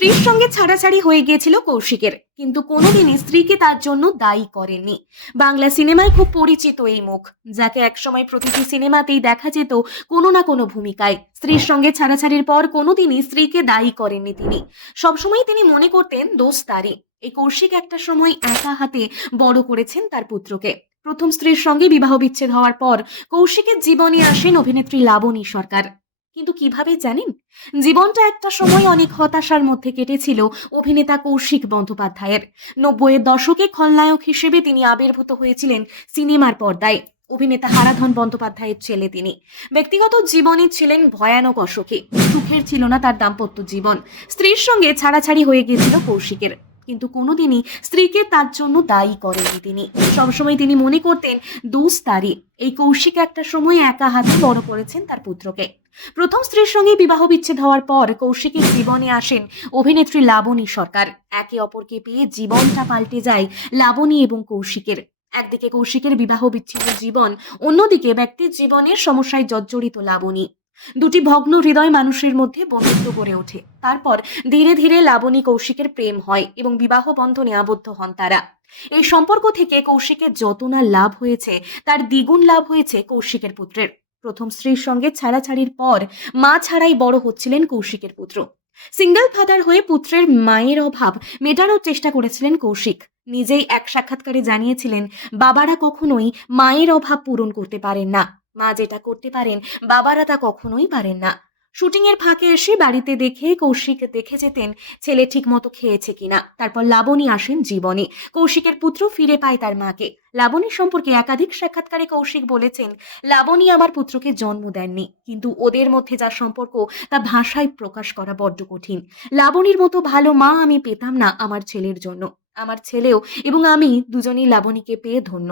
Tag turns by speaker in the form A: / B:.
A: স্ত্রীর সঙ্গে ছাড়াছাড়ি হয়ে গিয়েছিল কৌশিকের, কিন্তু কোনোদিনই স্ত্রীকে তার জন্য দায়ী করেননি। বাংলা সিনেমায় খুব পরিচিত এই মুখ, যাকে একসময় প্রতিটি সিনেমাতেই দেখা যেত কোনো না কোনো ভূমিকায়। স্ত্রীর সঙ্গে ছাড়াছাড়ির পর কোনোদিনই স্ত্রীকে দায়ী করেননি তিনি। সবসময় তিনি মনে করতেন, দোষ তারই। এই কৌশিক একটা সময় একা হাতে বড় করেছেন তার পুত্রকে। প্রথম স্ত্রীর সঙ্গে বিবাহ বিচ্ছেদ হওয়ার পর কৌশিকের জীবনে আসেন অভিনেত্রী লাবণী সরকার। কিন্তু কীভাবে জানেন? জীবনটা একটা সময় অনেক হতাশার মধ্যে কেটেছিল অভিনেতা কৌশিক বন্দ্যোপাধ্যায়ের। নব্বইয়ের দশকে খলনায়ক হিসেবে তিনি আবির্ভূত হয়েছিলেন সিনেমার পর্দায়। অভিনেতা হারাধন বন্দ্যোপাধ্যায়ের ছেলে তিনি। ব্যক্তিগত জীবনে ছিলেন ভয়ানক অসুখী। সুখের ছিল না তার দাম্পত্য জীবন। স্ত্রীর সঙ্গে ছাড়াছাড়ি হয়ে গিয়েছিল কৌশিকের। কিন্তু কোনোদিনই স্ত্রীকে তার জন্য দায়ী করেননি তিনি। সবসময় তিনি মনে করতেন দোষ তারই এই কৌশিক একটা সময় একা হাতে বড় করেছেন তার পুত্রকে। প্রথম স্ত্রীর সঙ্গে বিবাহ বিচ্ছেদ হওয়ার পর কৌশিকের জীবনে আসেন অভিনেত্রী লাবণী সরকার। একে অপরকে পেয়ে জীবনটা পাল্টে যায় লাবণী এবং কৌশিকের। একদিকে কৌশিকের বিবাহ বিচ্ছিন্ন জীবন, অন্যদিকে ব্যক্তির জীবনের সমস্যায় জর্জরিত লাবণী। দুটি ভগ্ন হৃদয় মানুষের মধ্যে বন্ধুত্ব গড়ে ওঠে। তারপর ধীরে ধীরে লাবণী কৌশিকের প্রেম হয় এবং বিবাহ বন্ধনে আবদ্ধ হন তারা। এই সম্পর্ক থেকে কৌশিকের যত না লাভ হয়েছে, তার দ্বিগুণ লাভ হয়েছে কৌশিকের পুত্রের। প্রথম স্ত্রীর সঙ্গে ছাড়াছাড়ির পর মা ছাড়াই বড় হচ্ছিলেন কৌশিকের পুত্র। সিঙ্গেল ফাদার হয়ে পুত্রের মায়ের অভাব মেটানোর চেষ্টা করেছিলেন কৌশিক। নিজেই এক সাক্ষাৎকারে জানিয়েছিলেন, বাবারা কখনোই মায়ের অভাব পূরণ করতে পারেন না। মা যেটা করতে পারেন, বাবারা তা কখনোই পারেন না। শুটিং এর ফাঁকে এসে বাড়িতে দেখে কৌশিক দেখে যেতেন ছেলে ঠিক মতো খেয়েছে কিনা। তারপর লাবণী আসেন জীবনে। কৌশিকের পুত্র ফিরে পায় তার মাকে। লাবণী সম্পর্কে একাধিক সাক্ষাৎকারে কৌশিক বলেছেন, লাবণী আমার পুত্রকে জন্ম দেননি, কিন্তু ওদের মধ্যে যা সম্পর্ক, তা ভাষায় প্রকাশ করা বড্ড কঠিন। লাবণীর মতো ভালো মা আমি পেতাম না আমার ছেলের জন্য। আমার ছেলেও এবং আমি দুজনেই লাবণীকে পেয়ে ধন্য।